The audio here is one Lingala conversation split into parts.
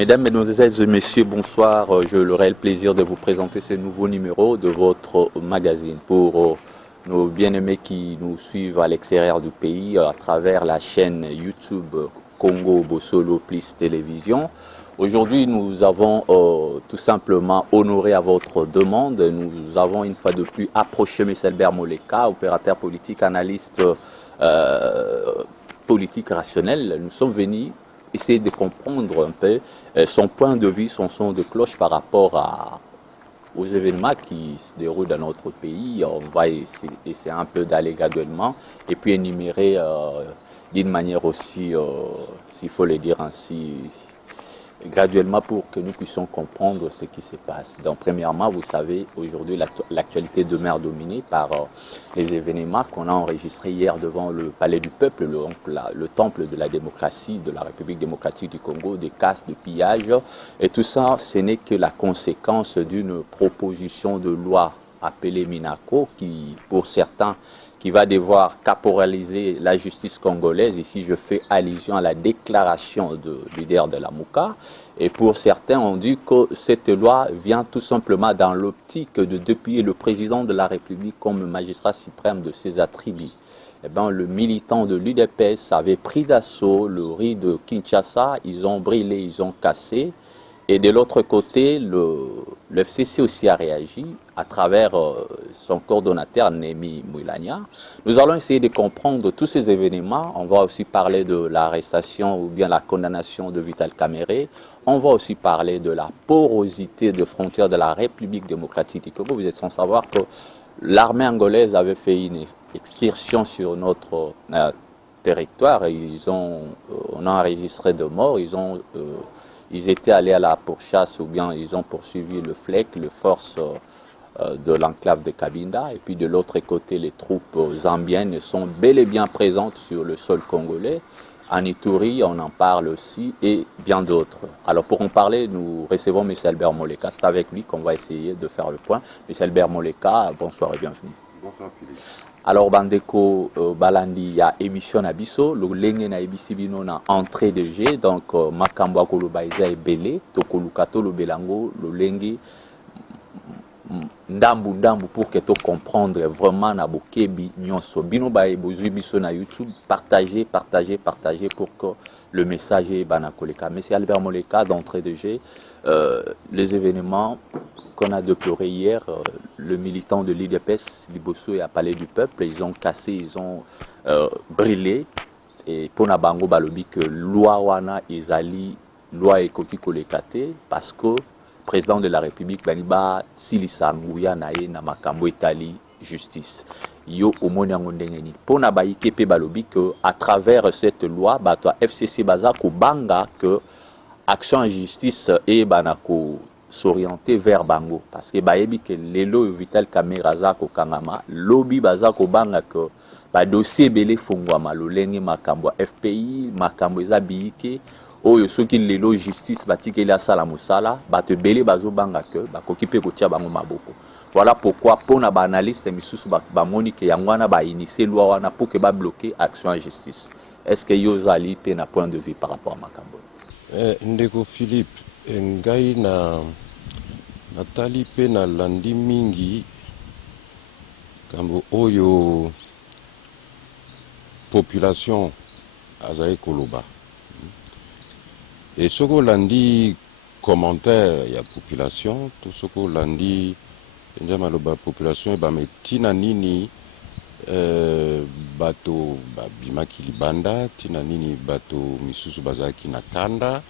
Mesdames, Mesdemoiselles et Messieurs, bonsoir. J'aurai le plaisir de vous présenter ce nouveau numéro de votre magazine pour nos bien-aimés qui nous suivent à l'extérieur du pays à travers la chaîne YouTube Congo Bossolo Plus Télévision. Aujourd'hui, nous avons tout simplement honoré à votre demande. Nous avons une fois de plus approché M. Albert Moleka, opérateur politique, analyste politique rationnel. Nous sommes venus essayer de comprendre un peu son point de vue, son son de cloche par rapport aux événements qui se déroulent dans notre pays. On va essayer un peu d'aller graduellement et puis énumérer d'une manière aussi, s'il faut le dire ainsi, graduellement pour que nous puissions comprendre ce qui se passe. Donc premièrement, vous savez, aujourd'hui l'actualité demeure dominée par les événements qu'on a enregistrés hier devant le Palais du Peuple, le temple de la démocratie, de la République démocratique du Congo, des casses, des pillages. Et tout ça, ce n'est que la conséquence d'une proposition de loi appelée Minako qui, pour certains, qui va devoir caporaliser la justice congolaise. Ici, je fais allusion à la déclaration de leader de la Mouka. Et pour certains, on dit que cette loi vient tout simplement dans l'optique de dépouiller le président de la République comme magistrat suprême de ses attributs. Eh bien, le militant de l'UDPS avait pris d'assaut le riz de Kinshasa, ils ont brûlé, ils ont cassé. Et de l'autre côté, le FCC aussi a réagi à travers son coordonnateur Némi Moulania. Nous allons essayer de comprendre tous ces événements. On va aussi parler de l'arrestation ou bien la condamnation de Vital Kamerhe. On va aussi parler de la porosité des frontières de la République démocratique du Congo. Vous êtes sans savoir que l'armée angolaise avait fait une excursion sur notre territoire. On a enregistré de morts. Ils étaient allés à la pourchasse ou bien ils ont poursuivi le FLEC, les forces de l'enclave de Cabinda. Et puis de l'autre côté, les troupes zambiennes sont bel et bien présentes sur le sol congolais. En Ituri, on en parle aussi et bien d'autres. Alors pour en parler, nous recevons M. Albert Moleka. C'est avec lui qu'on va essayer de faire le point. M. Albert Moleka, bonsoir et bienvenue. Bonsoir Philippe. Alors bandeko balandi ya émission na biso le lenge na ebisi bino na entrée de jeu donc makambo akoloba eza ebele tokoluka tolobelango le lenge ndambu pour que to comprendre vraiment na bokebi nyonso bino ba ebozwi biso na YouTube partager pour que le message est banakoleka. Monsieur Albert Moleka d'entrée de jeu, les événements qu'on a déploré hier, le militant de l'IDPS, Liboso et à Palais du Peuple, ils ont cassé, ils ont brûlé. Et pour Nabango Balobi que loi wana ezali loi ekoki kolekate parce que président de la République Baniba Silisa Nguya nae na makambo etali justice. Yo omoni yango ndenge nini pona bayike pe balobi que à travers cette loi bato FCC baza ko banga que action en justice et banako s'orienter vers bango parce que bayebi que lelo Vital Kamerhe za ko kangama lobby baza ko banga que ba dossier belé fongwama lolenge makambo FPI makambo eza biike oyo soki lelo justice batikeli asala mosala bato belé bazo banga que bakoki pe kotia bango maboko. Voilà pourquoi pour na ba analyste misusu ba moni que yango wana ba initier loi wana pour que ba bloquer action en justice. Est-ce que yo zali pe na point de vue par rapport à makambo? Ndeko Philippe ngai na natali pe na landi mingi kambo oyo population azali koloba et soko landi commentaire ya population tout soko landi ndema loba population ba metina nini bato babimaki libanda tina nini bato misusu bazalaki na kanda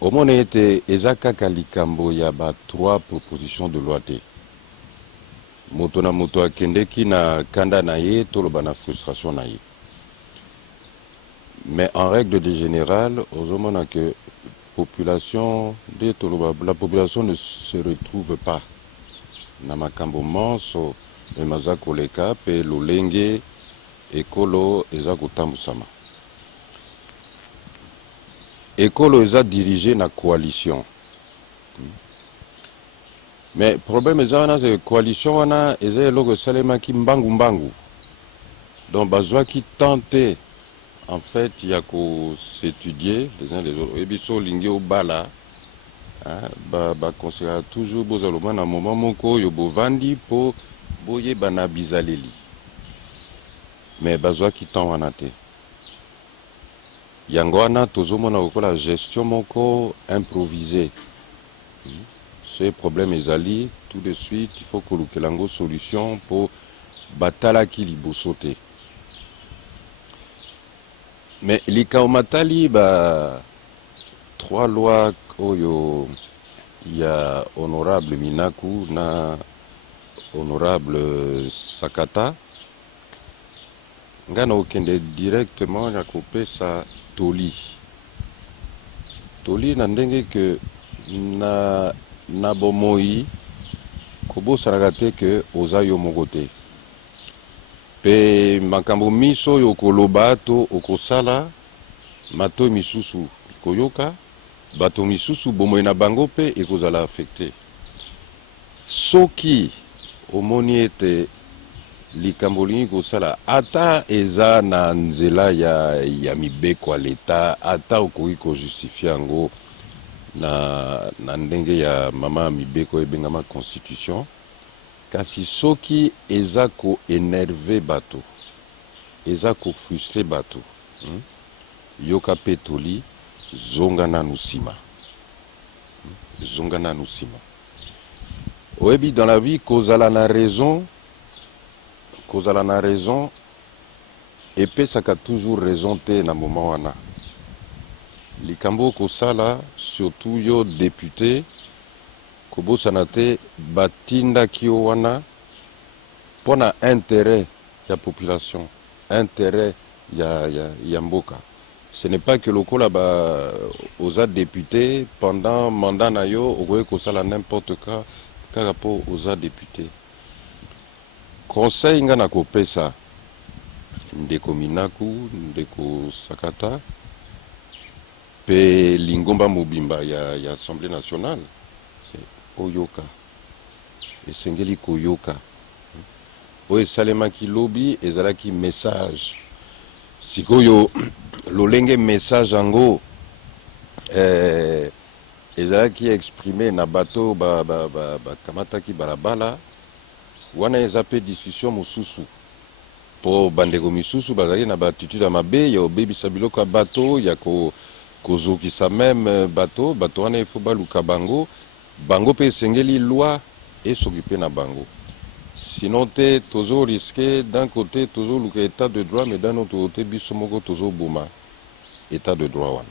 omona ete eza kaka likambo ya ba 3 propositions de loi te moto na moto akendeki na kanda na ye toloba na frustration na ye mais en règle de générale ozomona que population de toloba la population ne se retrouve pas na makambo monso emaza koleka pe lolenge ekolo eza kotambusama ekolo eza dirigé na coalition mais problème eza wana c'est coalition wana eza eloko esalemaki mbangu donc bazwaki tenter en fait, il y a qu'à s'étudier les uns les autres. Et puis, so lingue au bala, considère toujours bozaloma na moment moko yo bovandi po boye bana bizaleli. Mais bazwa ki temps wana te. Yango wana tozomona okola gestion moko improvisée. Ce problème ezali tout de suite, il faut que lango solution pour batala ki liboso te. Mais likaomatali ba trois lois oyo il y a honorable Minaku na honorable Sakata ngana okende directement ya kopesa toli na ndenge que na bomoi kobosalaka te ke oza yo moko te pe makambo miso oyo okoloba to okosala mato misusu koyoka bato misusu bomoi na bango pe ekozala affecté soki omoni ete likambo lingi kosala ata eza na nzela ya mibeko ya leta ata okoki kojustifie yango na ndenge ya mama mibeko ebengama constitution kasi soki eza koénerve bato eza kofrustre bato yoka pe toli zonga nanu nsima oyebi dans la vie kozala na raison epesaka toujours raison te na moment wana likambo kosala surtout yo député kobosana te batindaki yo wana mpona intérêt ya population intérêt ya mboka. Ce n'est pas que lokola oza député pendant mandat na yo okoki kosala n'importe quoi kaka po oza député. Conseil nga na kopesa ndeko Minaku ndeko Sakata pe lingomba mobimba ya Assemblée nationale c'est oyoka esengeli koyoka oyo esalemaki lobi ezalaki message sikoyo lolenge message yango ezalaki exprimé na bato bakamataki balabala wana eza pe discussion mosusu po bandeko misusu bazalaki na baatitude ya mabe ya obebisa biloko ya bato ya kozokisa meme bato wana ifo baluka bango pe esengeli loi esoki pe na bango. Sinon te tozo risqué d'un côté tozo luka état de droit mais d'un autre côté biso moko tozo boma état de droit wana.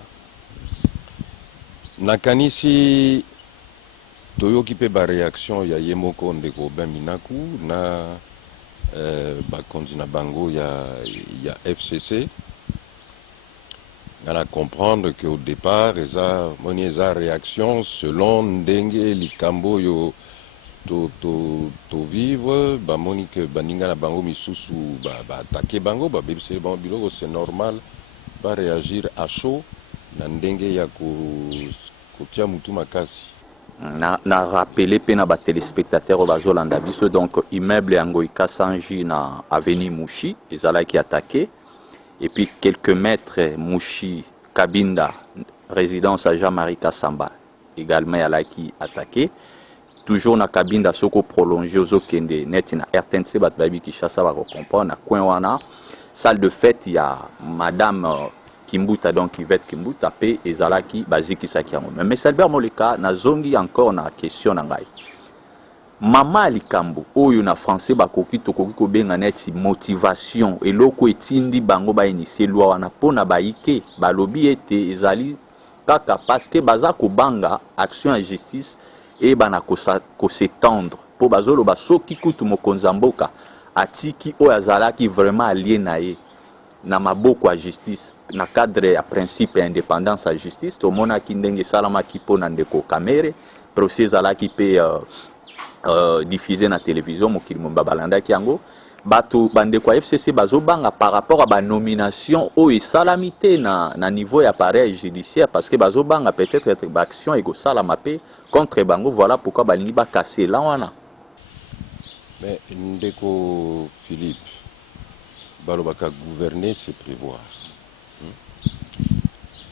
Nakanisi toyoki pe ba réaction ya yemoko ndeko Ben Minaku na bakonzi na bango ya FCC. On a comprendre qu'au départ eza réaction selon ndenge likambo yo to vivre bamoni que baninga na bango misusu attaquer bango babebiseli bango biloko c'est normal ba réagir à chaud na ndenge ya kotia mutu makasi. Na rappelé pe na ba téléspectateurs bazolanda biso donc immeuble yango ikasanji na avenue Mouchi ezalaki attaqué et puis quelques mètres Mouchi Kabinda résidence à Jean-Marie Kassamba également yalaki attaqué. Toujours na Kabinda soko prolongé aux okende net na RTNC bat babi Kinshasa ba comprendre na coin wana salle de fête il y a madame Kimbuta donc Yvette Kimbuta pe ezalaki baziki sakiango mais Salbert Moleka na zongi encore na question na ngai mama likambo oyo na français bakoki tokoki ko benga net motivation eloko etindi bango ba initier loi wana pona baike balobi ete ezali kaka parce que baza ko banga action en justice et bana ko s'étendre po bazolo basoki kutu mokonza mboka atiki oyo azalaki vraiment allié na maboko ya justice na cadre ya principe ya indépendance ya justice to mona ki ndenge salamaki po na ndeko Kamere procès ezalaki pe diffusé na télévision mokili mo babalandaki yango bato bandeko ya FCC bazobanga par rapport à ba nomination oyo esalamité na niveau ya appareil judiciaire parce que bazobanga peut-être ba action ego salama pe contre bango voilà pourquoi balingi ba casser là wana. Mais ndeko Philippe balobaka gouverner c'est prévoir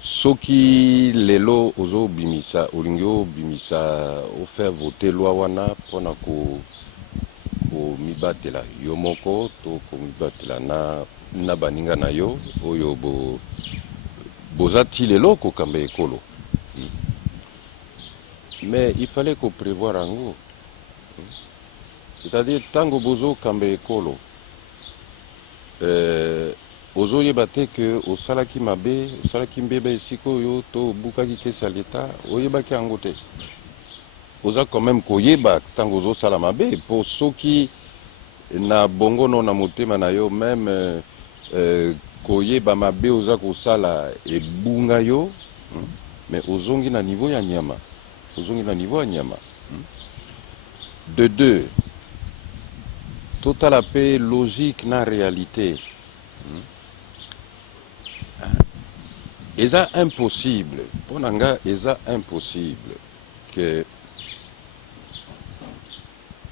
Soki lelo ozo bimisa olingio bimisa o faire voter loi wana pona ko mibatela yo moko to ko mibatela na baninga na yo oyo bozati lelo ko kamba ekolo. Mais il fallait qu'on prévoie rango. C'est-à-dire tango bozo kamba ekolo. Ozo yebate que au salaki mabe, au salaki mbebe siko yo to bukaki kesa l'État, oyebaki angote. Oza quand même koyeba tango ozo sala mabe pour soki na bongo no na motema na yo même koyeba mabe oza kosala ebunga yo, mais ozongi na niveau ya nyama. Ozongi na niveau ya nyama. De deux, total paix logique na réalité. Et ça impossible, pour Nanga, et ça impossible que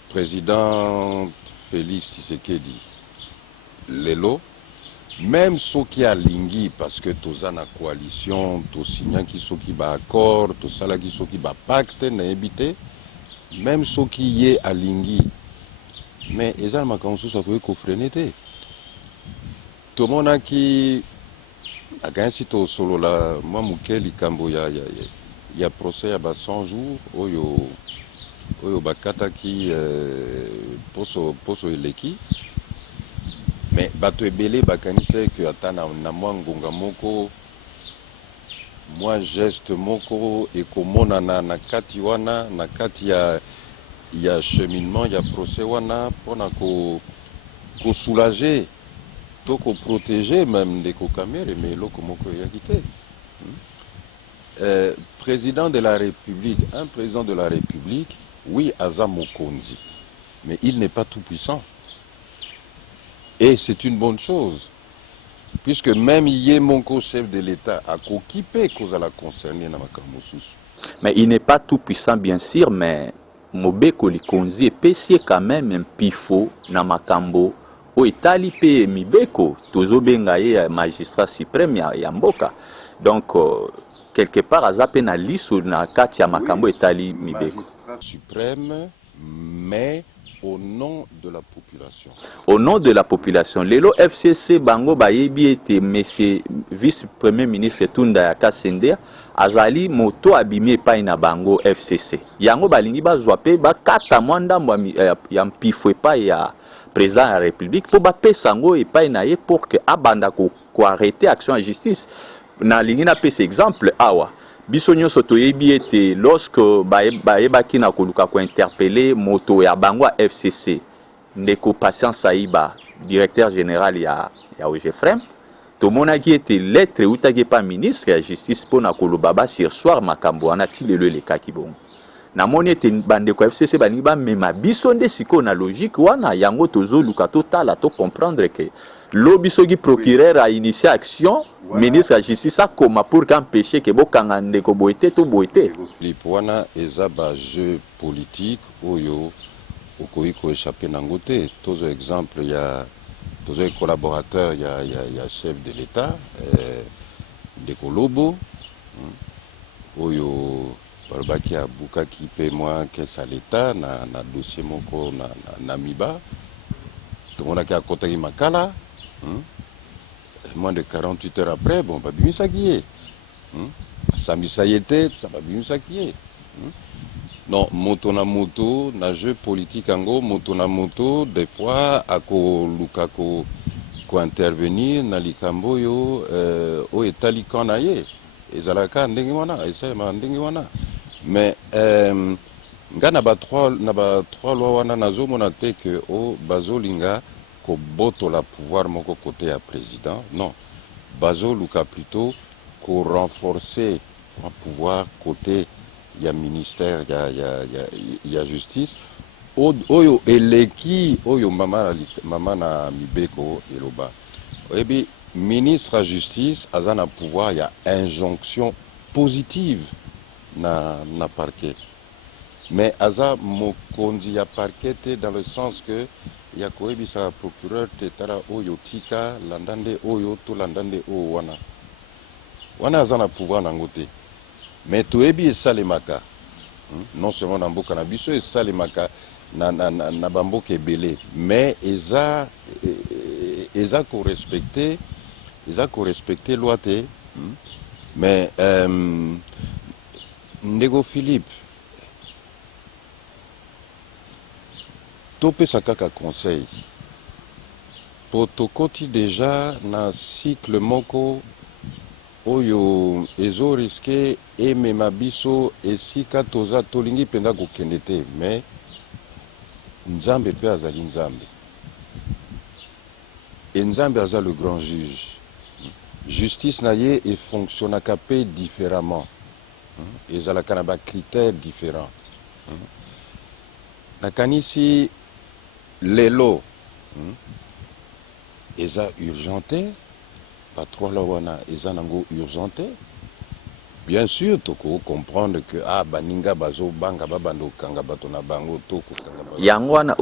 président Félix Tshisekedi, lelo, même ceux qui a lingui, parce que tous en coalition, tous signant qui sont qui ba accord, tous ça qui sont qui ba pacte, n'a évité, même ceux qui y est à lingui, mais ils ont ma conscience ça peut freiner. Tout le monde qui a gagné sito solo la moi mukeli kambo ya procès à 100 jours oyo bakata qui poso eleki mais bato ebele bakanise que atana na ngonga moko moi geste moko ekomona na kati wana na kati ya cheminement ya procès wana pona ko soulager to ko protéger même des caméras mais loko moko yakite. Président de la République, un président de la République, oui, Aza Mokonzi, mais il n'est pas tout puissant. Et c'est une bonne chose, puisque même Yemonko, chef de l'État, a occupé cause à la concernée dans Makamosus. Mais il n'est pas tout puissant, bien sûr, mais Mobeko Likonzi est pessier quand même un pifo na makambo. O Itali pe mibeko tozo bengaye magistrat suprême ya mboka. Donc quelque part azape na liso na kati ya makambo Itali mibeko. Magistrat suprême, mais au nom de la population. Au nom de la population. Lelo FCC bango bayebi ete monsieur vice-premier ministre Tunda ya Kasende azali moto abimi epai na bango FCC. Yango balingi bazwa pe bakata mwanda ya mpifo epai ya président de la République pour battre sango et pas naie pour que abanda ko arrêter action en justice na lingina pe exemple awa bisonyo soto yebi ete lorsque baki na koluka ko interpeller moto ya bango FCC ndeko Patience Saïba directeur général ya OGFREM to monaki ete lettre utaki pa ministre ya justice pour na kolobaba sur soir makambo ana tilelo le kakibongo na moni ete bandeko FCC balingi ba mema biso nde siko na logique wana yango tozo luka totala to comprendre que lobi soki procureur a initié action voilà. Ministre de la justice a koma pour empêcher que bokanga ndeko boité to boité wana eza ba jeu politique oyo okoki ko échapper nangote tozo exemple ya tozo collaborateur ya chef de l'État ndeko Lobo oyo Barbaki a Bukaki paie moi qu'est-ce à l'État na dossier moko na Miba tout le monde a côté Makala moins de 48 heures après bon bah bimisa qui est ça misayete ça va bimisa qui est non moto na jeu politique ango moto na moto des fois ako lukako ko intervenir na likambo yo o etali kana ye ezalaka ndenge wana esema ndenge wana. Mais nga na ba trois lois wana nazomona te que o bazolinga ko boto la pouvoir moko côté ya président non bazoluka plutôt ko renforcer le pouvoir côté ya ministère ya justice oyo eleki oyo mama na mibeko eloba ebi ministre ya justice azana pouvoir ya injonction positive na parquet mais aza mokonzi ya parquet dans le sens que ya koyebisa procureur te tala oyo tika landande oyo to landande o wana wana aza na pouvoir nango te. Mais toyebi esalemaka non seulement na mboka na biso esalemaka na bamboka ebele, mais eza korespecte loi te. Mais ndeko Philippe topesa kaka conseil po tokoti déjà na cycle moko oyo ezo riske emema biso esika toza tolingi penda kokende te, mais nzambe mpe azali nzambe e nzambe aza le grand juge. Justice na ye efonctionnaka mpe différemment, ezalaka na bacritère différent. Nakanisi lelo eza urgenté, pas la wana eza nango urgenté. Bien sûr, toko comprendre que baninga bazo banga babando kanga bato na bango toko kanga yango wana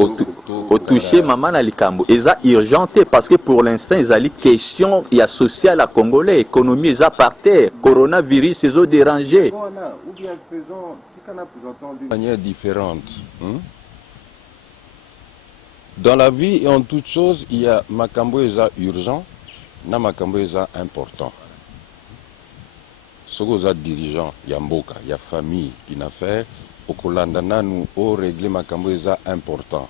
touché maman na likambo eza urgenté parce que pour l'instant ils ali question ya social à congolais, économie eza par terre, coronavirus ezo dérangé. Ou bien faisons d'une manière différente. Dans la vie et en toute chose, il y a makambo eza urgent, na makambo eza important. Soko za dirigeant ya mboka, ya famille, une affaire, okolanda nanu o régler makambo eza important.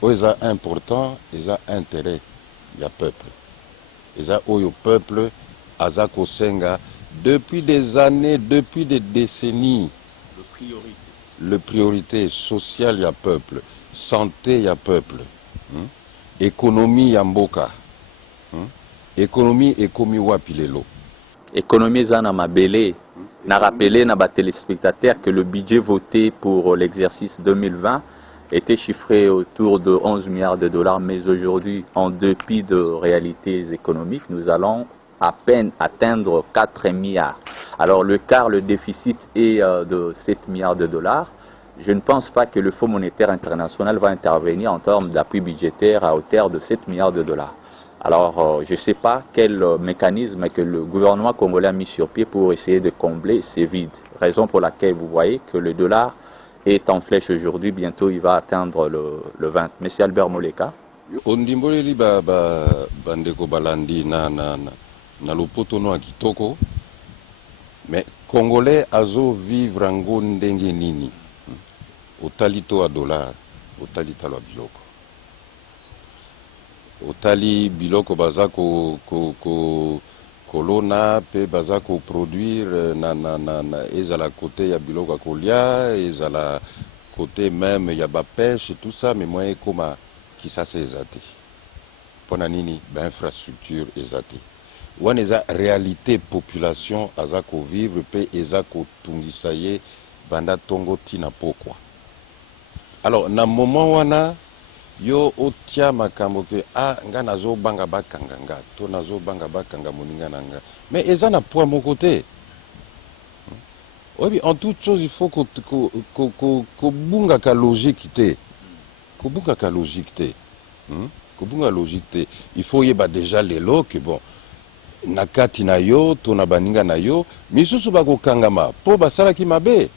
O eza important, eza intérêt ya peuple. Eza oyo peuple aza kosenga depuis des années, depuis des décennies. Le priorité sociale ya peuple, santé ya peuple, économie ya mboka. Économie ekomi wapi lelo. Économie Zana Mabélé n'a rappelé à téléspectateurs que le budget voté pour l'exercice 2020 était chiffré autour de 11 milliards de dollars, mais aujourd'hui, en dépit de réalités économiques, nous allons à peine atteindre 4 milliards. Alors le déficit est de 7 milliards de dollars. Je ne pense pas que le Fonds monétaire international va intervenir en termes d'appui budgétaire à hauteur de 7 milliards de dollars. Alors, je ne sais pas quel mécanisme que le gouvernement congolais a mis sur pied pour essayer de combler ces vides. Raison pour laquelle vous voyez que le dollar est en flèche aujourd'hui. Bientôt, il va atteindre le 20. Monsieur Albert Moleka. Ondimboleli bandeko balandi na lopoto no kitoko. Mais Congolais azo vivre ngo ndenge nini. Otalito a dollar, otalita lo biloko. Otali biloko baza kolona pe baza ko produire na ezala côté ya biloko kolia, ezala côté même ya ba pêche et tout ça, mais moi koma kisasa ezate. Pona nini ba infrastructure ezate. Wana eza réalité population aza ko vivre pe eza ko tungisa ye banda tongo tina pokwa. Alors na moment wana yo otia makambo ke nga nazo banga bakanga nga to nazo banga bakanga moninga nanga, mais eza na poids mon côté. Oui, en toute chose il faut ko bunga ka logique te, ko bunga ka logique te, ko bunga logique te. Il faut yeba déjà lelo que bon nakati na yo to na baninga na yo misusu bako kangama po basala ki mabe.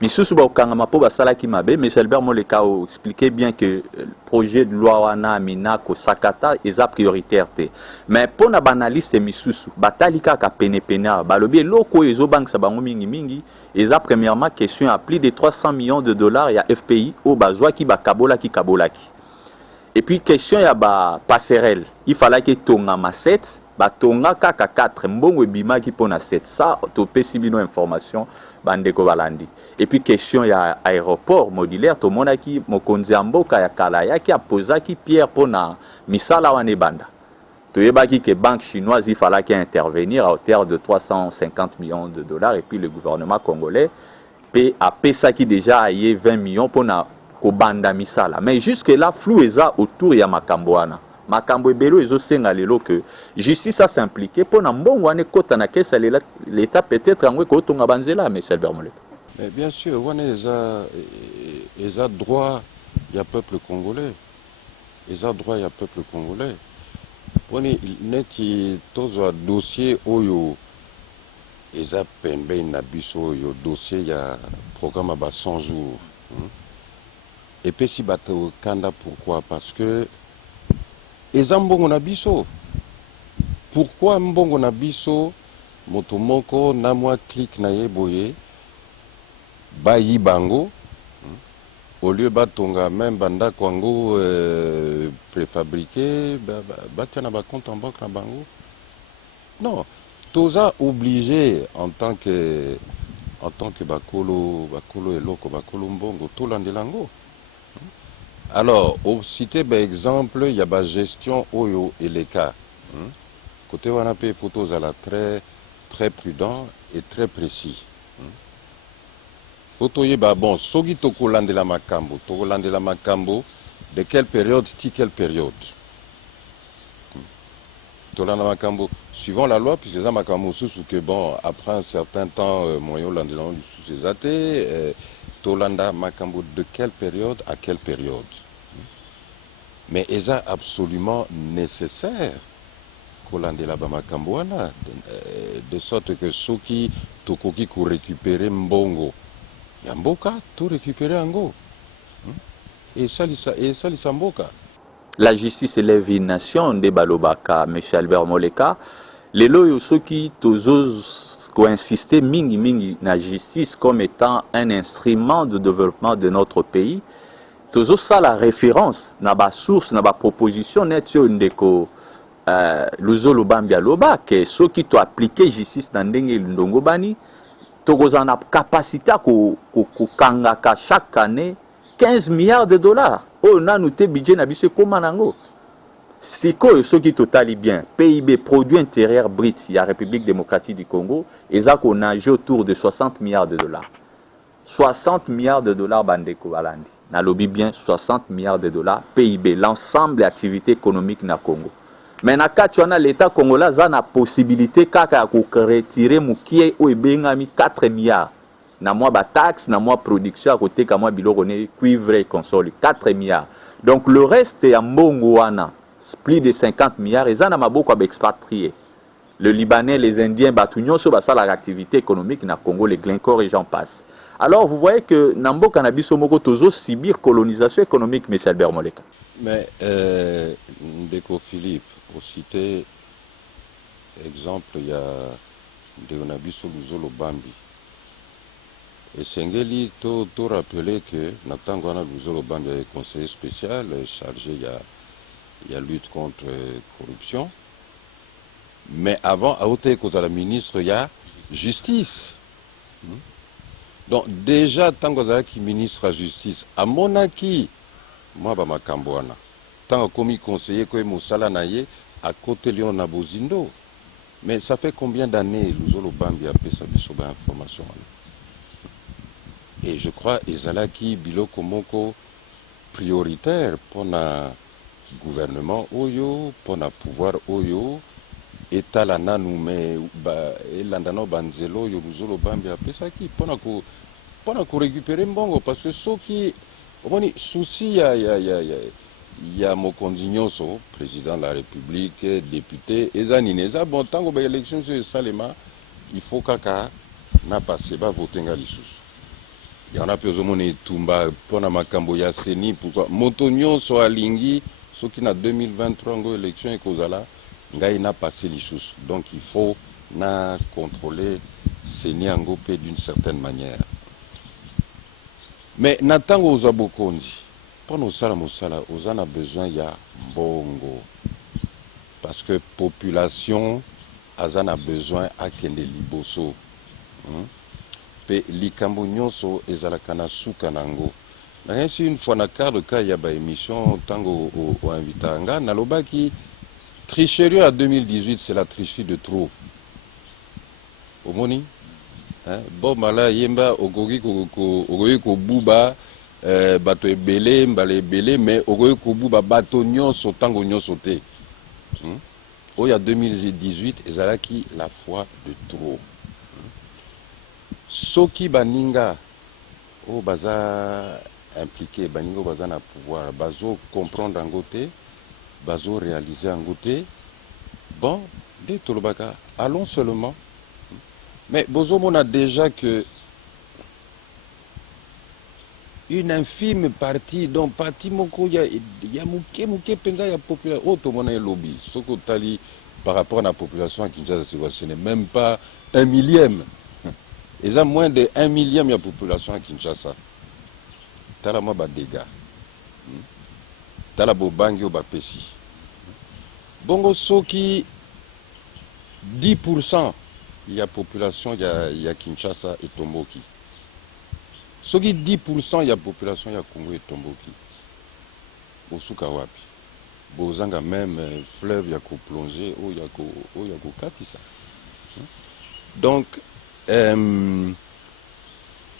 Misusu Baokangama po basalaki mabe, M. Albert Moleka a expliqué bien que le projet de loi wana mina ko sakata eza prioritaire te. Mais pour na banaliste misusu batalika ka pene balobi loko ezo bank sa bango mingi eza premièrement question à plus de 300 millions de dollars ya FPI au bazwa ki kabolaki. Et puis question ya ba passerelle, il fallait que tongama 7 batonga kaka 4 mbongo ebima ki pona 7 ça to pesibino information bandeko balandi. Et puis question ya aéroport modulaire to monaki mokonzi mboka ya kala yaki apozaki pierre pona misala wane banda to yebaki que banque chinoise il fallait qu'il intervenir à hauteur de 350 millions de dollars et puis le gouvernement congolais paie à pesa qui déjà aye 20 millions pona ko banda misala. Mais jusque là flou eza autour ya makambo wana. Makambo ebelo ezo senga lelo que justice a s'impliquer pour na mbongo ane kota na kesa l'état peut-être ngwe ko tonga banzela mais Albert Moleka. Mais bien sûr, wana eza droit ya peuple congolais. Eza droit ya peuple congolais. poni neti tozwa dossier oyo eza pembeni na biso oyo dossier ya programme ba 100 jours. Epesi bato kanda pourquoi? Parce que eza mbongo na biso. Pourquoi mbongo na biso moto moko na mwa clic na ye boye bayi bango au lieu batonga même bandako yango préfabriqué batia na compte en banque na bango? Non, toza obligé en tant que bakolo eloko bakolo mbongo tolandela yango. Alors au cité par exemple il y a ba gestion oyo eleka. Côté wana pe photos à la très prudent et très précis. Photo yeba bon soki tokolandela makambo de quelle période ti quelle période. Tolanda makambo suivant la loi puisque ça makambo sous que bon après un certain temps moyen landela sous ces athées tolanda makambo de quelle période à quelle période. Mais est-ce absolument nécessaire kolandela ba makambo wana de sorte que soki tokoki ko récupérer mbongo ya mboka to récupérer yango et ça mboka. La justice élève une nation de balobaka M. Albert Moleka lelo yo soki tozos ko insister mingi na justice comme étant un instrument de développement de notre pays. Tozos ça la référence na ba source na ba proposition net yo ndeko Luzolo Bambi aloba que ceux qui t'ont appliqué justice dans ndenge ndongo bani tokozana na capacité ko kangaka chaque année 15 milliards de dollars. Oh nanu te budget na biso koma nango. Siko ceux qui totali bien PIB produit intérieur brut ya République démocratique du Congo eza ko nage autour de 60 milliards de dollars. 60 milliards de dollars bandeko balandi. Na lobi bien 60 milliards de dollars PIB l'ensemble des activités économiques na Congo. Mais na kati wana l'État congolais a la possibilité kaka ko retirer mukie o ebengami 4 milliards na moi ba taxe na moi production à côté ka moi biloko ne cuivre et console 4 milliards. Donc le reste ya mbongo wana plus de 50 milliards et ça na maboko ba expatriés. Le Libanais, les Indiens, batunyon so ba ça la activité économique na Congo, les Glencore et j'en passe. Alors vous voyez que Nambo Cannabis Moko tozo subir colonisation économique, M. Albert Moleka. Mais Ndeko Philippe, au cité exemple, il y a Deonabiso Luzolo Bambi. Et Sengeli to rappeler que Natangwana Luzolo Bambi est conseiller spécial chargé il y a lutte contre corruption. Mais avant, à côté de la ministre, il y a justice. Donc déjà, tant que qui ministre à justice, à Monaki, moi, je suis Kambouana. Tant que commis conseiller, que Moussala Naye, à côté de Léon Nabozindo. Mais ça fait combien d'années Luzolo Bambi a fait sa information? Et je crois Ezalaki Biloko Moko prioritaire pour le gouvernement Oyo, pour le pouvoir Oyo, État la nanou mais landano banzelo yo Luzolo Bambi a fait ça qui pour récupérer mbongo parce que ceux qui on souci il y a Mokonzi Nyonso, président de la République, député, et Zanineza, bon, tant que l'élection sur Salema, il faut qu'à n'a passé pas voter à l'issue. Il y en a plusieurs qui Tumba, pour Makambo Yasseni, pourquoi Motonio soit Lingui, ceux qui n'a 2023 en élection et Kozala, il n'a passé l'issue. Donc il faut n'a contrôler Seni Angopé d'une certaine manière. Mais Natang aux Abokondi. Pour nos salas, on a besoin de bongo. Parce que la population a besoin de kende liboso. Pe likambo nyonso ezalakana sukanango. Ainsi une fois na cadre il y a une émission tango au invitanga naloba qui tricherie à 2018 c'est la tricherie de trop. Omoni bon mala yemba ogogi ko buba bato ebele mbala ebele mais okoki kobuba bato nyonso ntango nyonso te oyo ya 2018 ezalaki la fois de trop soki baninga oyo baza impliqué baninga oyo baza na pouvoir bazo comprendre yango te bazo réaliser yango te Bon, des Tolobaka, allons seulement. Mais Bozomon a déjà que une infime partie, donc partie moko, il y a mouké penga, il y a population, autre monde lobby. Soko Tali, par rapport à la population à Kinshasa, ce n'est même pas 1 millième. Il y a moins de 1 millième de la population à Kinshasa. Tala moi ba dégâts. Tala bo bangi ou ba pesi. Bongo soki 10% il y a population, il y a Kinshasa et Tomboki. Soki 10% il y a population, il y a Congo et Tomboki. Bosuka wapi. Bozanga même fleuve, il y a qu'au plonger, il y a qu'au katisa. Donc,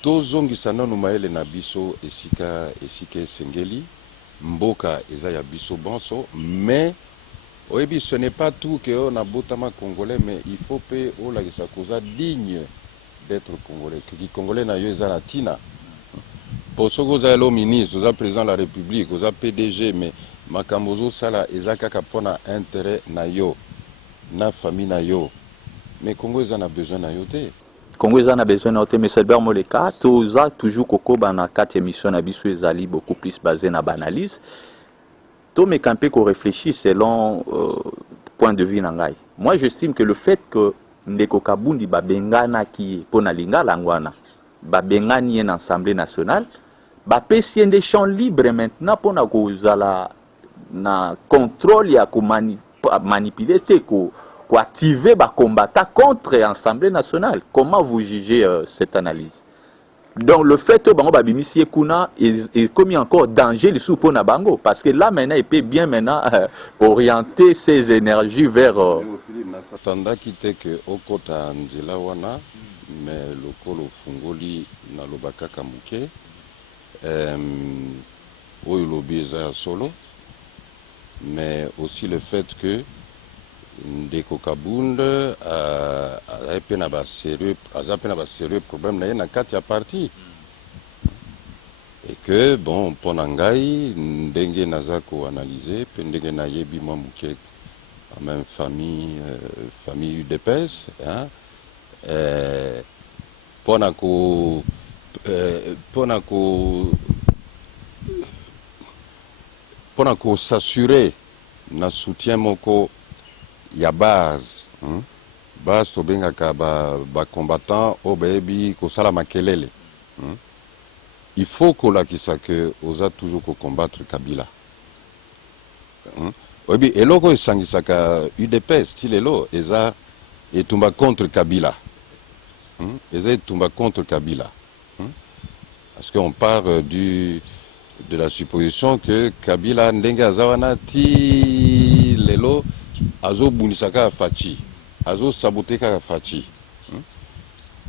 tozongisa nanu maele na biso esika sengeli, mboka eza ya biso bonso, mais oyebi, ce n'est pas tout que on a botama congolais, mais il faut pe o la koza digne d'être congolais. Qui congolais na yo eza na tina. Pour ce que vous avez ministre, vous avez président de la République, vous avez PDG, mais makambozo sala eza kaka pona intérêt na yo, na famille na yo. Mais Congo eza na besoin na yo te. Congo a besoin de mais Albert Moleka, toza toujours koko bana 4 émissions na biso ezali beaucoup plus basé na banalise. To me campé qu'on réfléchit selon point de vue nangai. Moi j'estime que le fait que Ndeko Kabundi babengana ki pona linga langwana, babengani en Assemblée nationale, ba pesi des champs libres maintenant pona kozala na contrôle ya ko manipuler te ko activer les combattants contre l'Assemblée nationale. Comment vous jugez cette analyse? Donc le fait que Bango Babimisi Kuna est commis encore danger le sous na Bango, parce que là maintenant il peut bien maintenant orienter ses énergies vers. Tanda kite que okota nzela wana, mais lokolo fungoli na lobaka kamuke, oyo lobi eza solo, mais aussi le fait que Ndeko Kabundi a un sérieux problème na kati ya parti. Et que, bon, Ponangai, ndenge nazako analysé, ndenge na yebi mwa muke, même famille UDPS, hein, ponako s'assurer na soutien moko ya base, base to bengaka ba combattant o bebi ko sala makelele. Il faut qu'on la kisa que osa toujours ko combattre Kabila. Obi eloko esangisaka UDPS tilelo eza etumba contre Kabila. Eza etumba contre Kabila. Parce qu'on part de la supposition que Kabila ndenge azawana ti lelo azo bunisaka fachi, azo saboteka fachi.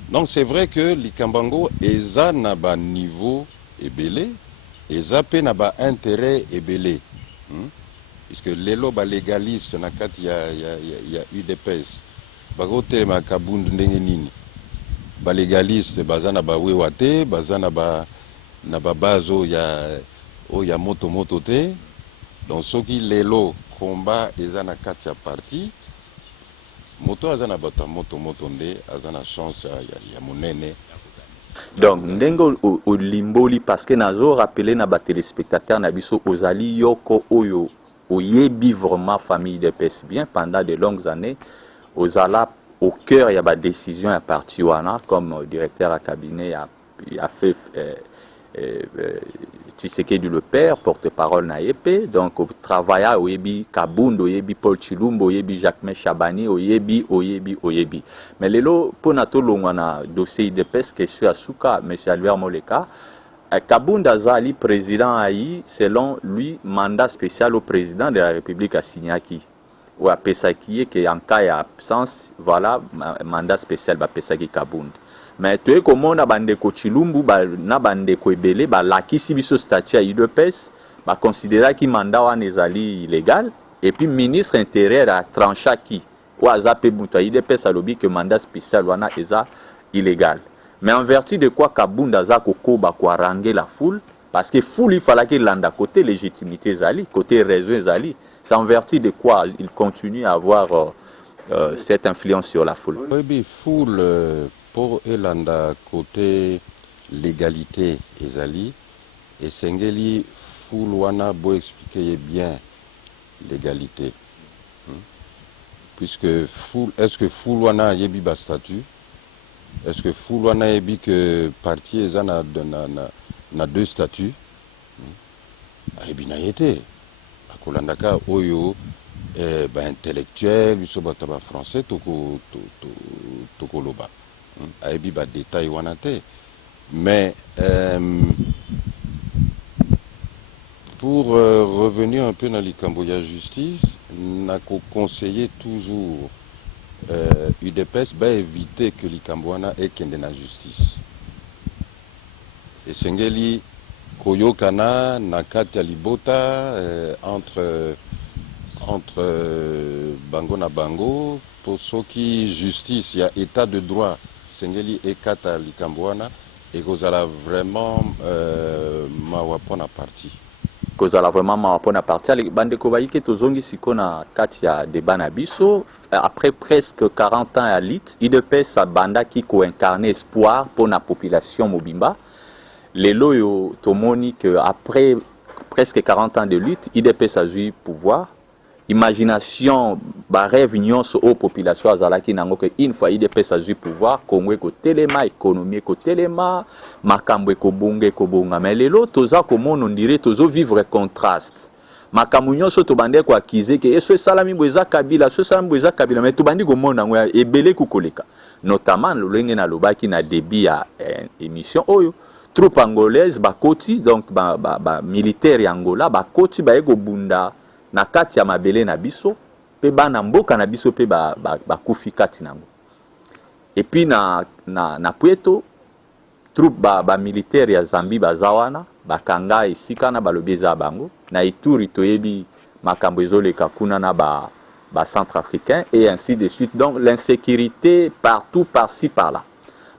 Donc c'est vrai que Likambango eza na ba niveau ebele, eza pe na ba intérêt ebele. Puisque lelo ba légaliste na kati ya UDPS. Bagote ma Kabundi ndenge nini. Ba légaliste bazana ba wewate, bazana ba na ba bazo ya moto te. Donc ce qui lelo combat ezana kati ya parti moto azana bata moto nde azana chance ya monene. Donc ndengo o limboli parce que nazo rappeler na ba téléspectateurs na biso ozali yoko oyo oyebi vraiment famille de PES bien pendant de longues années ozala au cœur ya ba décision ya parti wana comme directeur à cabinet a fait Tshisekedi le père, porte-parole na EP, donc au travail oyebi Kabundi, oyebi Paul Chilumba, oyebi Jacques Chabani, oyebi. Mais lelo ponato longwana dossier de PES que sur Asuka, M. Albert Moleka, Kabundi azali président aïe selon lui mandat spécial au président de la République à Signaki. Ou à Pesaki que en cas d'absence, voilà mandat spécial à Pesaki Kabundi. Mais tu es comme on a bandeko Chilumbu, na bandeko ebele, la qui si biso statut à UDPS, considérer qu'il mandat wan ezali illégal, et puis ministre intérieur a tranché qui, ou a zappé buto à UDPS a lobby que mandat spécial wana eza illégal. Mais en vertu de quoi Kabundi a koko kwa ranger la foule, parce que foule il fallait qu'il landa côté légitimité zali, côté raison zali. C'est en vertu de quoi il continue à avoir cette influence sur la foule. Oui, foule, pour Elanda, côté légalité, ezali, et Sengeli, foule wana, beau expliquer bien l'égalité. Puisque foule, est-ce que foule wana yebi ba statut? Est-ce que foule wana yebi que parti eza na deux statuts? Yebi na yete. Akolandaka oyo intellectuel, biso bataba français toko loba. Yebi ba détail wana te. Mais pour revenir un peu dans l'Ikamboya justice, n'a conseillé toujours UDPS éviter que l'Ikambouana ait qu'un de la justice. Et Sengeli Koyokana Nakati Alibota entre Bango na Bango pour ceux qui justice, il y a état de droit. Sengeli et Kata l'Ikambouana et Gozala vraiment mawapona parti. Kozala vraiment mawapona parti. Bandeko baike tozongi sikona kati ya débat na biso après presque 40 ans à l'IT, IDPS a banda qui co-incarne espoir pour la population mobimba. Lelo yo tomoni que après presque 40 ans de lutte, IDPS a eu pouvoir. Imagination, rêve nyonso aux populations azalaki nango que une fois IDPS a eu pouvoir, Congo ko telema, économie ko telema, makambo ko bonge ko bonga. Mais lelo toza komona on dirait tozo vivre contraste. Makambo nyonso to bande ko akize que eso salami boza kabila, so salami boza kabila, mais to bandi ko mona ngo ebele ku koleka. Notamment lolenge na lobaki na débit à émission oyo. Troupes angolaises bakoti donc militaire Angola bakoti ba ego bunda na kati ya mabele na biso pe bana mboka na biso pe bakufi kati nango. Et puis na Pweto troupe militaire ya Zambie bazawana bakanga esika na balobeza bango na Ituri toyebi makambo ezoleka kuna na centrafricain et ainsi de suite. Donc l'insécurité partout par-ci par-là.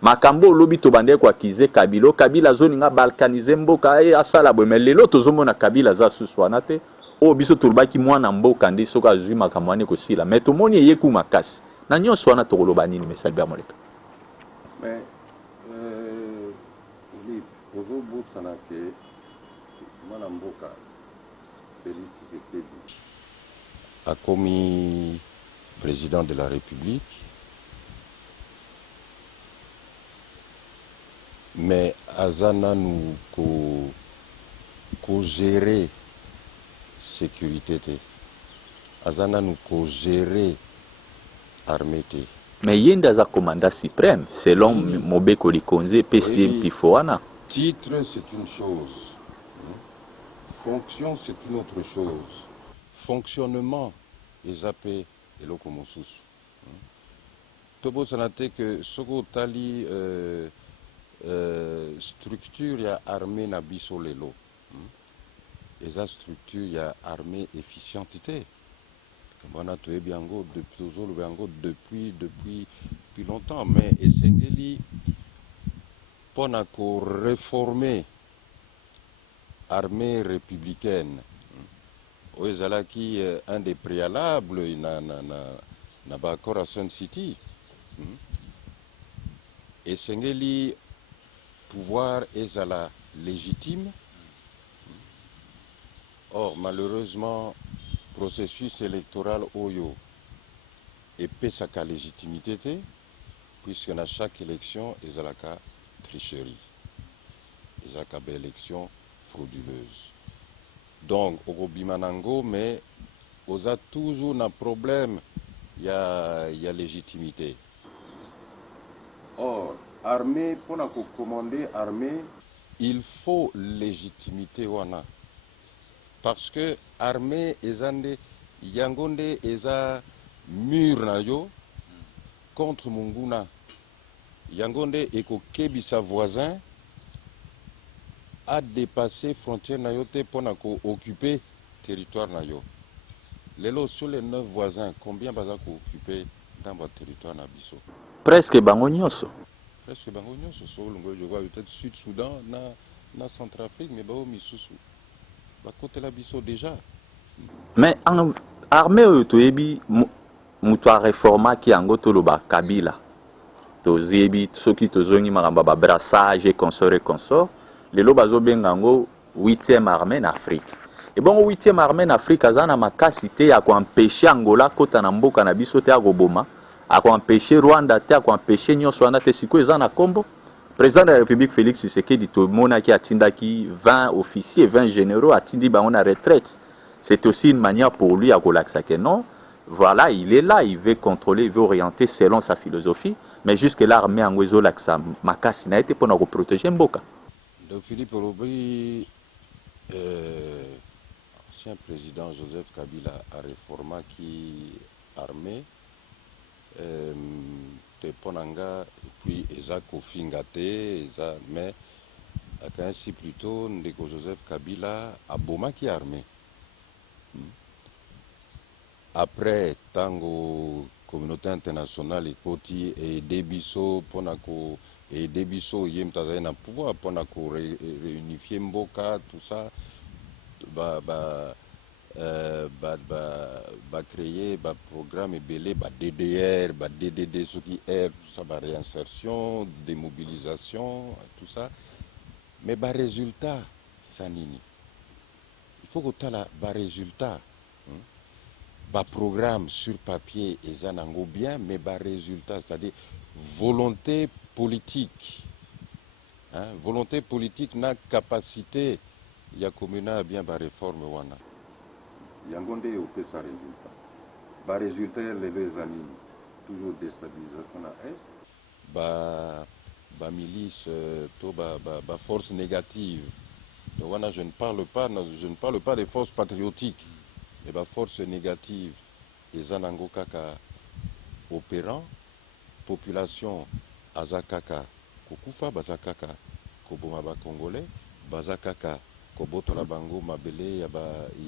Makambo lobi to bande ko akize Kabila zoni nga balkanize mboka asala bo melelo tozomona Kabila za suswana te o biso turbaki mwana mboka ndi soka azui makambo ane ko sila mais to moni yeku makasi na nyonso wana to koloba nini mais Albert Moleka. Mais ozo bosana ke mwana mboka Félix Tshisekedi a commis président de la République. Mais azana nous ko gérer sécurité te. Azana nous ko gérer armée te. Mais yenda za commandant suprême selon Mobeko Likonze PCM Pifoana. Titre c'est une chose. Fonction c'est une autre chose. Fonctionnement ezapé et lokomosusu. Tobo sanate que soko tali structure ya armée na biso lelo. Eza structure ya armée efficientité. Comme on a tué biango depuis longtemps, mais Esengeli pona ko réformer armée républicaine. Oezalaki un des préalables na bakor à Sun City. Esengeli pouvoir ezala légitime. Or, malheureusement, processus électoral oyo épais sa légitimité, puisque dans chaque élection, ezalaka tricherie. Ezalaka élection frauduleuse. Donc, au Bimanango, mais on a toujours un problème, il y a légitimité. Or, armée, pour commander armée, il faut légitimité wana. Parce que armée ezande yangonde eza mur na yo contre Munguna. Yangonde eko kebisa voisin a dépassé frontière na yo te pour occuper territoire na yo. Lelo sur les 9 voisins, combien baza ko occuper dans votre territoire na biso? Presque bango nyonso. Presque bango nyonso so longo je vois peut-être Sud Soudan na Centrafrique mais bao misusu. Ba côté la biso déjà. Mais en armée toyebi mutu areformaki yango toloba Kabila tozebi soki tozongi makambo ba brassage et consort lelo bazobenga yango 8e armée en Afrique. Et bon 8e armée en Afrique azana makasi te ya koempêcher Angola kota na mboka na biso te ya koboma, akoempêcher Rwanda te, akoempêcher nyonso wana te, sikoyo eza na kombo président de la République Félix Tshisekedi tomonaki atindaki 20 officiers 20 généraux atindi bango na retraite. C'est aussi une manière pour lui à kolakisa que non, voilà, il est là, il veut contrôler, il veut orienter selon sa philosophie, mais jusque là l'armée angwezo lakisa makasi na été pour nous protéger mboka. Donc Philippe Robri, ancien président Joseph Kabila a réformé qui armée te ponanga puis eza kofingate eza mais ainsi plutôt ndeko Joseph Kabila a boma qui armée. Après tango communauté internationale ekoti et debiso ponako et debiso yemtaza na pouvoir ponako réunifier mboka tout ça créer programme belé DDR DDD ce qui est ça réinsertion démobilisation tout ça mais résultat ça nini il faut que tu as résultat programme sur papier et ça n'en bien mais résultat c'est-à-dire volonté politique volonté politique na capacité ya communa bien réforme wana yangonde opé sa résultat résultat levé zanini toujours déstabilisation à est milice to force négative donc wana je ne parle pas des forces patriotiques mais force négative eza nango kaka opérant population azakaka kokufa bazakaka koboma ba congolais bazakaka kobotola bango mabele ya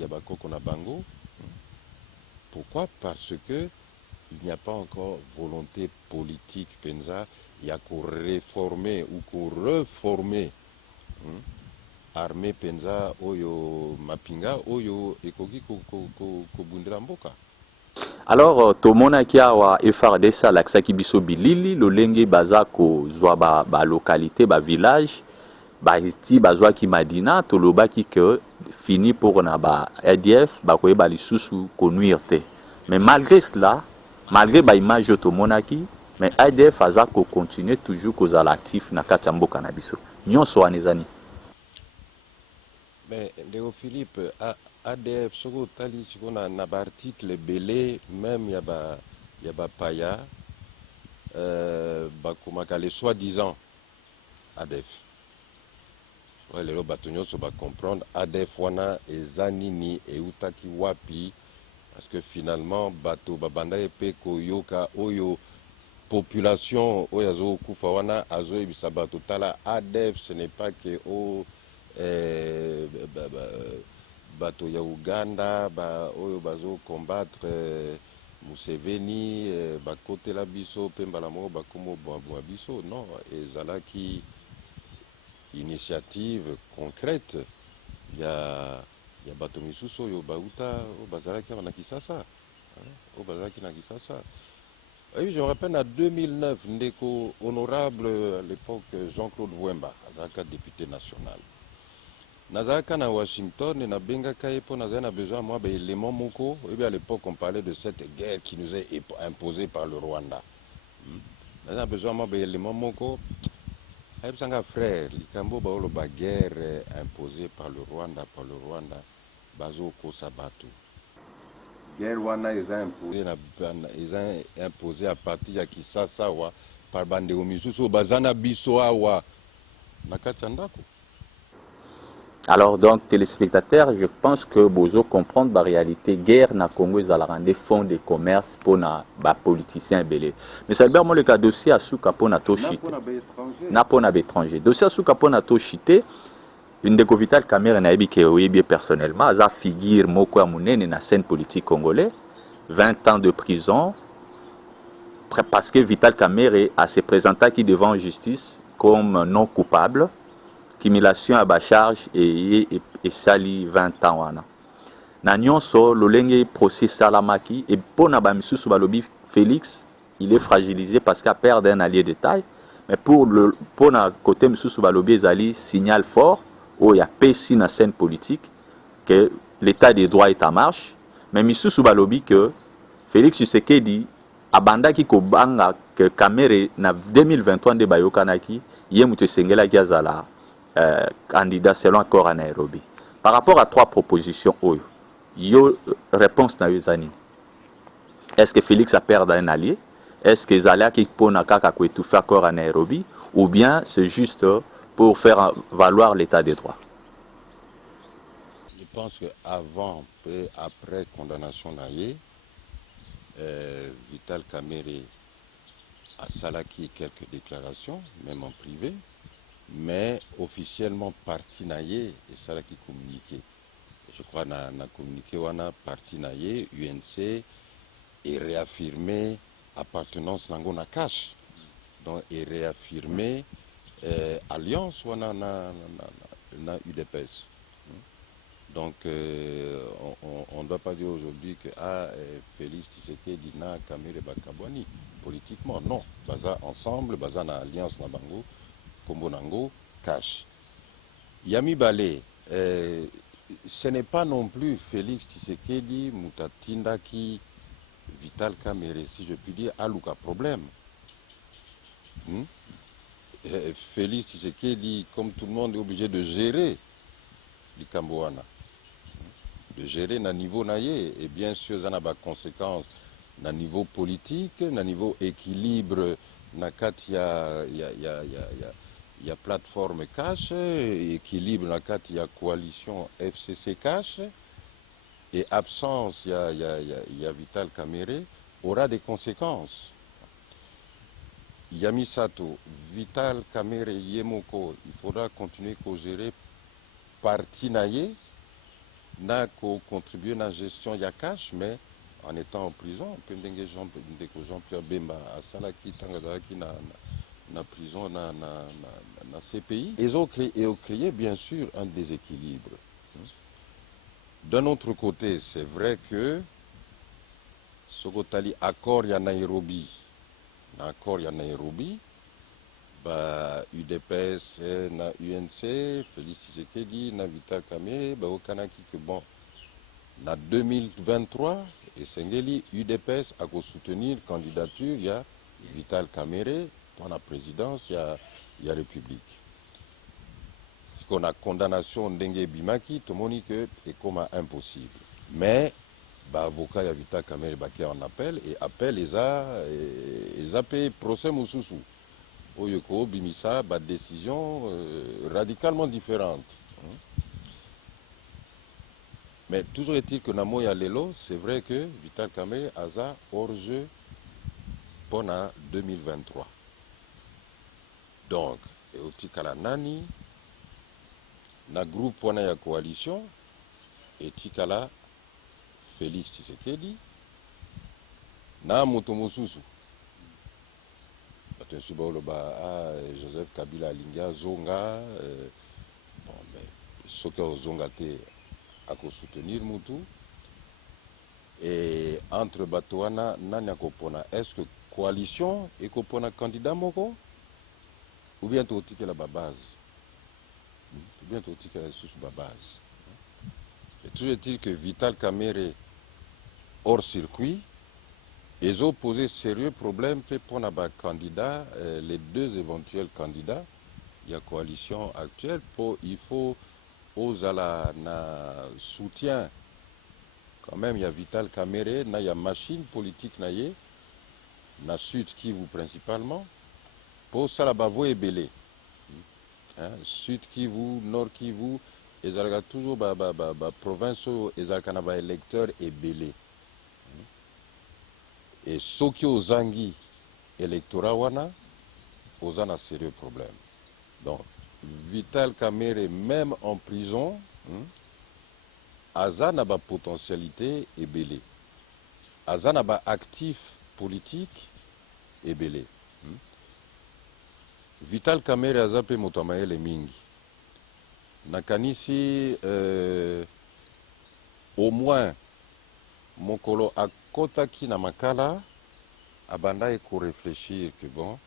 bakoko na bango. Pourquoi? Parce que il n'y a pas encore volonté politique penza ya ko réformer ou ko reformer armée penza oyo mapinga oyo ekoki ko bundela mboka. Alors tomonaki awa FARDC alakisaki biso bilili lolenge baza kozwa ba localité ba village baiti bazwaki Madina tolobaki que fini pour na ba ADF bakoyeba lisusu konuire te. Mais malgré cela, malgré ba image tomonaki, mais ADF aza ko continuer toujours kozala actif na kati ya mboka na biso nyonso wanezani. Mais Léo Philippe, ADF, ce qu'on a un article belé, même il y a Paya, les soi-disant ADF. Ouais, les bâtonneurs se va comprendre ADF wana et Zanini et Utaki Wapi, parce que finalement, bateau babanda epe koyoka oyo population oyazo kufa wana azo ebisa bateau tala ADF, ce n'est pas que bato ya Uganda oyo bazo combattre Museveni bakotela biso pe mbala moko bakomo bwa biso non ezalaki initiative concrète ya bato misusu oyo bauta oyo bazalaki na Kisasa oyo bazalaki na Kisasa. Oui, je me rappelle en 2009 ndeko honorable à l'époque Jean-Claude Wemba azalaka député national nazalaka na Washington et na bengaka epo nazana besoin moi élément moko et bien à l'époque on parlait de cette guerre qui nous est imposée par le Rwanda. Nazana besoin moi élément moko ayebisanga frère likambo baolo ba guerre imposée par le Rwanda bazo kosa bato guerre wana imposée à partir ya Kisasa wa par bande misusu bazana biso awa na kati ya ndako. Alors donc téléspectateurs, je pense que bozo comprendre la réalité guerre na Congo za la rendre fonds de commerce pour na ba politiciens belé. Mais ça Albert moi le cas dossier à souka pour na to chité. Na pour na étranger. Dossier à souka pour na to chité. Une de Vital Kamerhe na yebi ke oyebi personnellement za figure moko ya munene na scène politique congolais, 20 ans de prison parce que Vital Kamerhe a se présenté qui devant justice comme non coupable. Accumulation à bas charge et sali 20 ans. na nyonso lolenge procès salamaki et pona ba misusu balobi Félix il est fragilisé parce qu'il a perdu un allié de taille mais pour na côté misusu balobi ezali signal fort où il y a pesi na scène politique que l'état des droits est en marche mais misusu balobi que Félix Tshisekedi abandaki kobanga que Kamere na 2023 nde bayokanaki ye mutu esengelaki azala candidat selon accord à Nairobi. Par rapport à trois propositions, yo réponse na yozani. Est-ce que Félix a perdu un allié? Est-ce que Zalaki pona kaka ko étouffer accord à Nairobi ou bien c'est juste pour faire valoir l'état des droits? Je pense qu'avant et après condamnation naïe, Vital Kamerhe a salaki quelques déclarations, même en privé, mais officiellement parti naïe et salaki communiqué. Je crois na communiqué wana parti naïe, UNC et réaffirmé appartenance nango na cash. Donc et réaffirmé alliance wana na UDPS. Donc, on ne doit pas dire aujourd'hui que Félix Tshisekedi na Kamere Bakabwani, politiquement, non. Baza ensemble, baza na alliance na bango, Kombo Nango, cash. Yami Balé, ce n'est pas non plus Félix Tshisekedi, Mutatinda qui, Vital Kamerhe, si je puis dire, a Luka problème. Félix Tshisekedi, comme tout le monde, est obligé de gérer les Kamboana. De gérer na niveau naïe et bien sûr ça n'a pas de conséquences na niveau politique, na niveau équilibre na katia il y a plateforme cash, équilibre na katia coalition FCC cash et absence il y a Vital Kamerhe aura des conséquences. Yamisato, Vital Kamerhe Yemoko, il faudra continuer à gérer parti naïe n'a qu'au contribuer à la gestion de cash, mais en étant en prison, Jean-Pierre Bemba, à Salaki, Tangadaki, na prison, na CPI, ils ont créé bien sûr un déséquilibre. D'un autre côté, c'est vrai que Sogotali accord ya Nairobi, bah, UDPS, na UNC, Félix Tshisekedi, na Vital Kamerhe, bah, au Kanaki que bon, na 2023, et Sengeli, UDPS a soutenir candidature, il y a Vital Kamerhe, pour la présidence, il y a République. Parce qu'on a condamnation d'Enge Bimaki, tout le monde dit que c'est comme impossible. Mais, bah, avocat, il y a Vital Kamerhe qui est en appel, et appel, ils a payé procès Moussoussou. Oyoko, Bimisa, bah, décision radicalement différente. Mais toujours est-il que Namoya Lelo, c'est vrai que Vital Kamerhe a hors-jeu pendant 2023. Donc, et au Tikala Nani, na groupe pendant la coalition, et Tikala Félix Tshisekedi, na Motomosusu. Joseph Kabila Linga Zonga bon mais ceux qui ont Zonga à soutenir Moutou et entre Batouana Nanya Kopona est-ce que coalition et Kopona candidat Moko ou bien tout que la base ou bien tout que la sous base et toujours est-il que Vital Kamerhe hors circuit. Ils ont posé sérieux problème pour les candidats, les deux éventuels candidats. Il y a coalition actuelle, il faut aux ala na soutien. Quand même, il y a Vital Kamerhe, il y a machine politique na Sud Kivu principalement. Pour ça, la bavo est belé. Sud Kivu, Nord Kivu, ils ont toujours province, ils ont électeurs et belé. Et ceux qui ont zangi électorat wana, ils ont un sérieux problème. Donc, Vital Kamerhe, même en prison, Aza n'a pas potentialité et belé. Aza n'a pas actif politique et belé. Vital Kamerhe Aza pe motamaele mingi. Nakanisi au moins mokolo akotaki na makala abanda eko réfléchir que bon,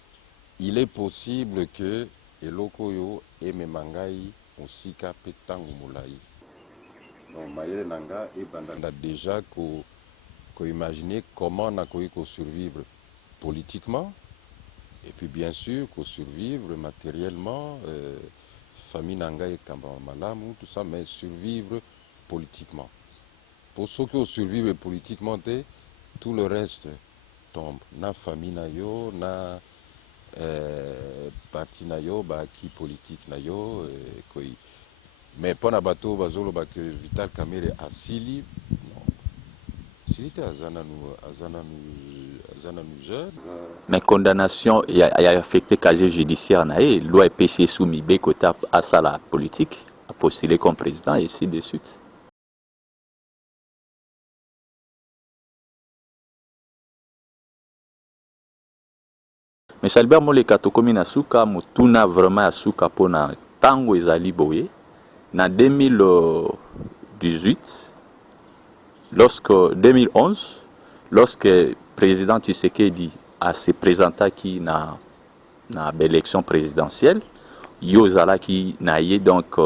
il est possible que eloko yo emema ngai mosika mpe ntango molai. Donc mayele na nga ebanda déjà imaginer comment nakoki survivre politiquement et puis bien sûr survivre matériellement, famille na ngai ekamba malamu tout ça, mais survivre politiquement. Pour ceux qui survivent politiquement, tout le reste tombe. Na famille na yo, na parti na yo, qui politique na yo, koi. Mais pour na bateau, bazolo que Vital Kamerhe asili, non. Silite azana nous jeune. Mais condamnation il y a affecté casier judiciaire nae, loi PC soumis bekota à ça la politique, a postulé comme président et ainsi de suite. Mais Albert Moleka tokomi na suka mutuna vraiment asuka pona tango ezali boye na 2018 2011 lorsque président Tshisekedi a se présenté qui na élection présidentielle yozala qui naie donc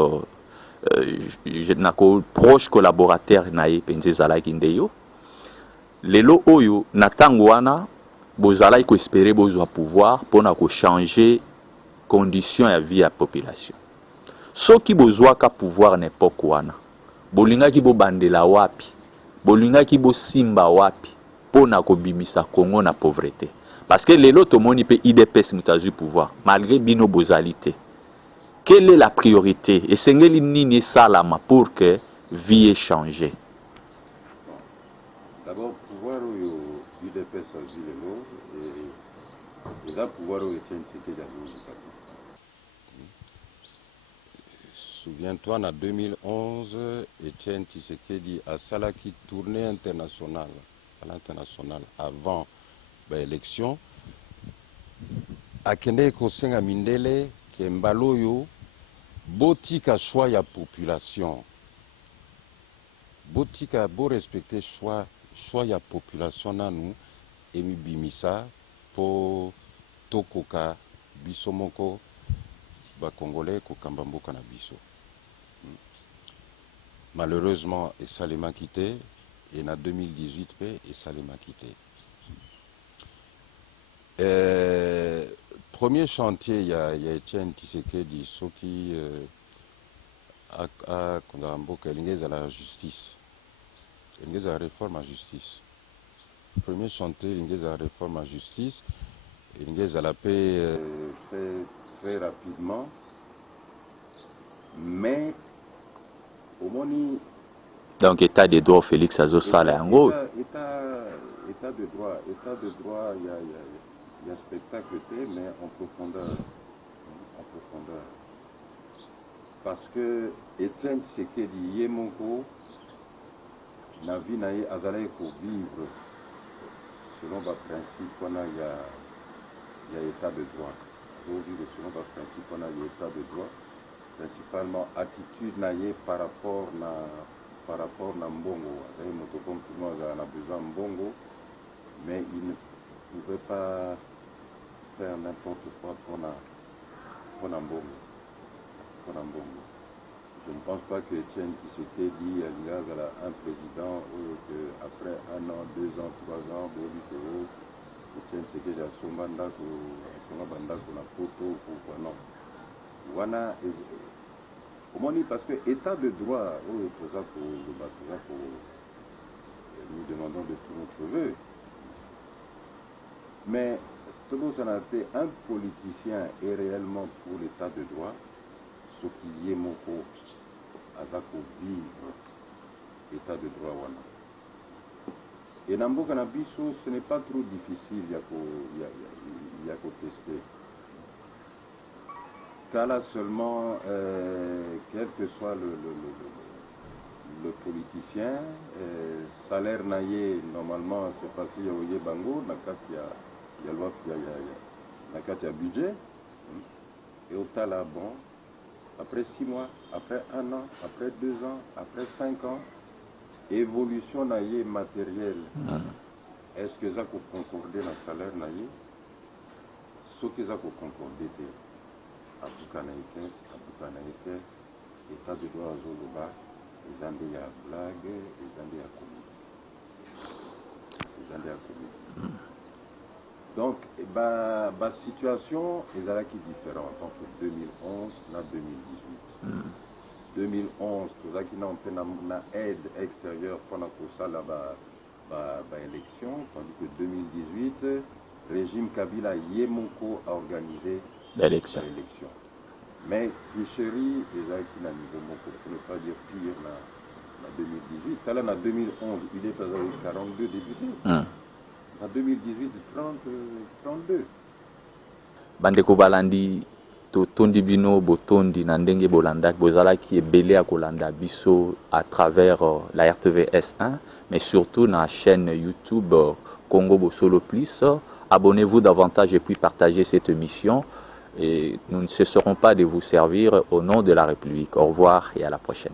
nako proche collaborateur naie penze zala ki ndeyo lelo oyo na tango wana bozala ko espérer bozwa pouvoir pour na ko changer condition ya vie ya population soki bozwa ka pouvoir n'époque wana bolinga ki bo bandela wapi bolinga ki bo simba wapi pour na ko bimisa Congo na pauvreté parce que lelo to moni pe IDPS mutazu pouvoir malgré bino bozalité. Quelle est la priorité et sengeli nini salama pour que vie ait changé? D'abord pouvoir UDPS azilelo et là pouvoir Etienne Tshisekedi azilelo. Souviens-toi, en 2011, Etienne Tshisekedi a salaki tournée internationale, à l'international, avant l'élection. Akende kosenga mindele ke mbaloyo botika choix ya population. Botika bo respecter choix ya population nanu emi bimisa po tokoka biso moko ba congolais ko kambamboka na biso. Malheureusement, et m'a quitté, et en 2018, et m'a quitté. Premier chantier, il y a Etienne Tshisekedi, ceux qui a la justice. Il y a la réforme à justice. Premier chantier, il y a la réforme à justice. Il y a la paix très rapidement. Mais donc état de droit Félix Azosala en gros état de droit il y a spectacle mais en profondeur parce que Etienne Tshisekedi Yemonko na vie na ye azalaki ko vivre selon le principe qu'on a il y a état de droit vivre selon le principe qu'on a il y a état de droit principalement attitude naïe par rapport na mbongo. Comme tout le monde a besoin de mbongo, mais il ne pouvait pas faire n'importe quoi pour mbongo. Je ne pense pas que Etienne Tshisekedi a un président que après 1 an, 2 ans, 3 ans, Etienne Tshisekedi a son mandat pour la photo, pourquoi non. Voilà, parce que l'état de droit, nous demandons de tout notre vœu. Mais tout le monde a fait un politicien est réellement pour l'état de droit, ce qui est mon co, à vivre l'état de droit. Et dans le Canabiso, ce n'est pas trop difficile, il y a tester. Là seulement, quel que soit le politicien, salaire naïe, normalement, c'est passé au Yebango, il y a budget, et au Tala, bon, après 6 mois, après 1 an, après 2 ans, après 5 ans, évolution na ye matériel est-ce que ça concordé na salaire na ye ce que ça concordé te abuka na ekes état de droit azoloba ezande ya blague ezande ya comédie donc ba situation ezalaki différente entre 2011 na 2018 2011 tozalaki na mpe na aide extérieure mpona kosala ba élection tandis que 2018 régime Kabila ye moko a organisé l'élection. Mais tricherie ezalaki na niveau moko pour ne pas dire pire na 2018 tala na 2011 il est passé 42 députés na 2018 32 bandeko balandi totondi bino botondi na ndenge bolandaki bozalaki ebele ya kolanda biso à travers la RTVS 1 mais surtout na chaîne YouTube Congo Bosolo Plus. Abonnez-vous davantage et puis partagez cette émission et nous ne cesserons pas de vous servir au nom de la République. Au revoir et à la prochaine.